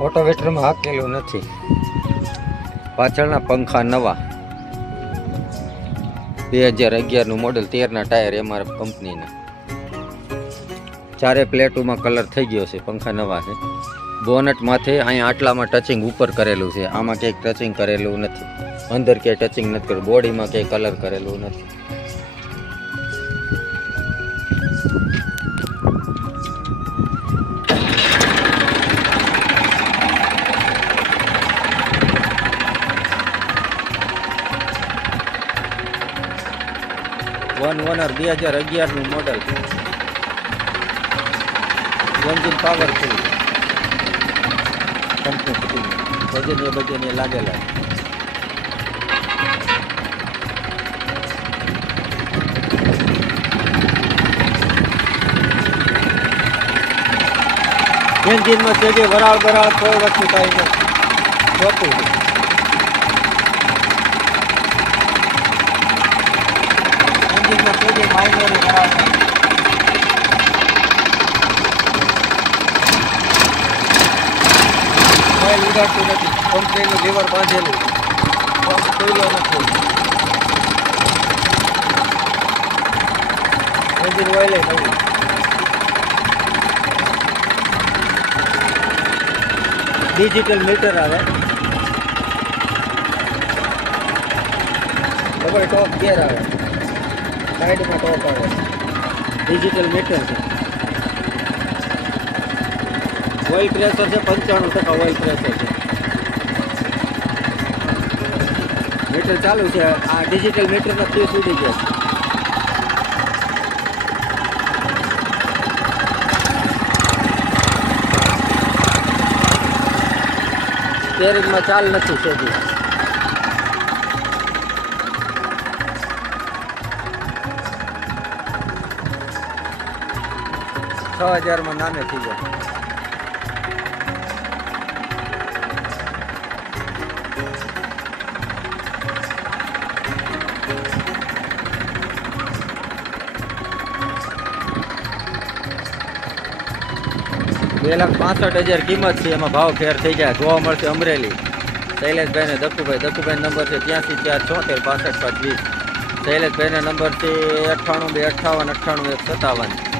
ઓટોવેટરમાં હાકેલું નથી. પાછળના પંખા નવા. બે હજાર અગિયારનું મોડલ તેરના ટાયર એમઆરએફ કંપનીના ચારે પ્લેટોમાં કલર થઈ ગયો છે, પંખા નવા છે. બોનટ માથે અહીંયા આટલામાં ટચિંગ ઉપર કરેલું છે, આમાં ક્યાંય ટચિંગ કરેલું નથી. અંદર ક્યાંય ટચિંગ નથી કર્યું બોડીમાં ક્યાંય કલર કરેલું નથી. વન વનર બે હજાર અગિયારનું model engine powerful company fitting વજન એ બજન લાગેલા. એન્જિનમાં છે કે વરાળ બરાળ કોઈ વસ્તુ થાય નથી ચોખ્ખું. છે એન્જિનમાં છે કે માઇનર વરાળ નથી. ઓઇલ ઉડાડતું નથી કંપનીનું લીવર બાંધેલું પંપ ખોલ્યો નથી એન્જિન ઓઇલ નવું ડિજિટલ મીટર આવે ડબલ ટોપ ગેર આવે સાઈડમાં ટોપ આવે ડિજિટલ મીટર છે. ઓઇલ પ્રેશર છે પંચાણું ટકા ઓઇલ પ્રેશર છે. મીટર ચાલુ છે. આ ડિજિટલ મીટરના ફી સુધી છે. સ્ટેરિંગમાં ચાલ નથી સીધી છ હજારમાં નામે થઈ જાય બે લાખ પાસઠ હજાર કિંમત છે, એમાં ભાવ ફેર થઈ જાય. જોવા મળશે અમરેલી. શૈલેષભાઈ ને દત્તુભાઈ દત્તુભાઈ નંબર છે ત્યાંસી ચાર, છોતેર, પાસઠ પાંચ વીસ શૈલેષભાઈના નંબર છે અઠ્ઠાણું બે અઠ્ઠાવન, અઠ્ઠાણું એક સત્તાવન.